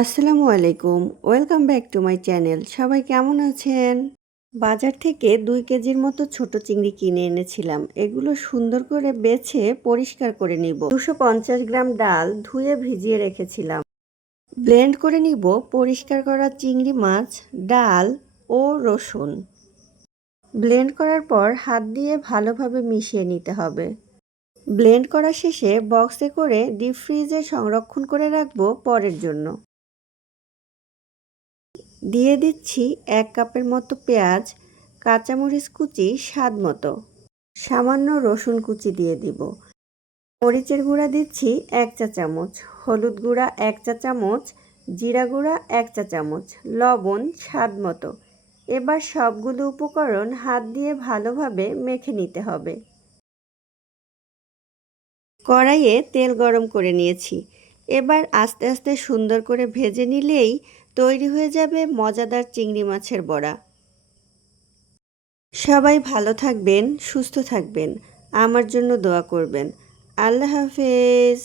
আসসালামু আলাইকুম। Welcome back to my channel. সবাই কেমন আছেন? বাজার থেকে ২ কেজির মতো ছোট চিংড়ি কিনে এনেছিলাম। এগুলো সুন্দর করে বেছে পরিষ্কার করে নিব। ২৫০ গ্রাম ডাল ধুয়ে ভিজিয়ে রেখেছিলাম। ব্লেন্ড করে নিব পরিষ্কার করা চিংড়ি মাছ, ডাল ও রসুন। ব্লেন্ড করার পর হাত দিয়ে ভালোভাবে মিশিয়ে নিতে হবে। ব্লেন্ড করা শেষে বক্সে করে ডিপ ফ্রিজে সংরক্ষণ করে রাখবো পরের জন্য। দিয়ে দিচ্ছি ১ কাপের মতো পেঁয়াজ, কাঁচামরিচ কুচি স্বাদ মতো, সামান্য রসুন কুচি দিয়ে দিব। মরিচের গুঁড়া দিচ্ছি ১ চা চামচ, হলুদ গুঁড়া ১ চা চামচ, জিরা গুঁড়া ১ চা চামচ, লবণ স্বাদ মতো। এবার সবগুলো উপকরণ হাত দিয়ে ভালোভাবে মেখে নিতে হবে। কড়াইয়ে তেল গরম করে নিয়েছি। এবার আস্তে আস্তে সুন্দর করে ভেজে নিলেই তৈরি হয়ে যাবে মজাদার চিংড়ি মাছের বড়া। সবাই ভালো থাকবেন, সুস্থ থাকবেন। আমার জন্য দোয়া করবেন। আল্লাহ হাফেজ।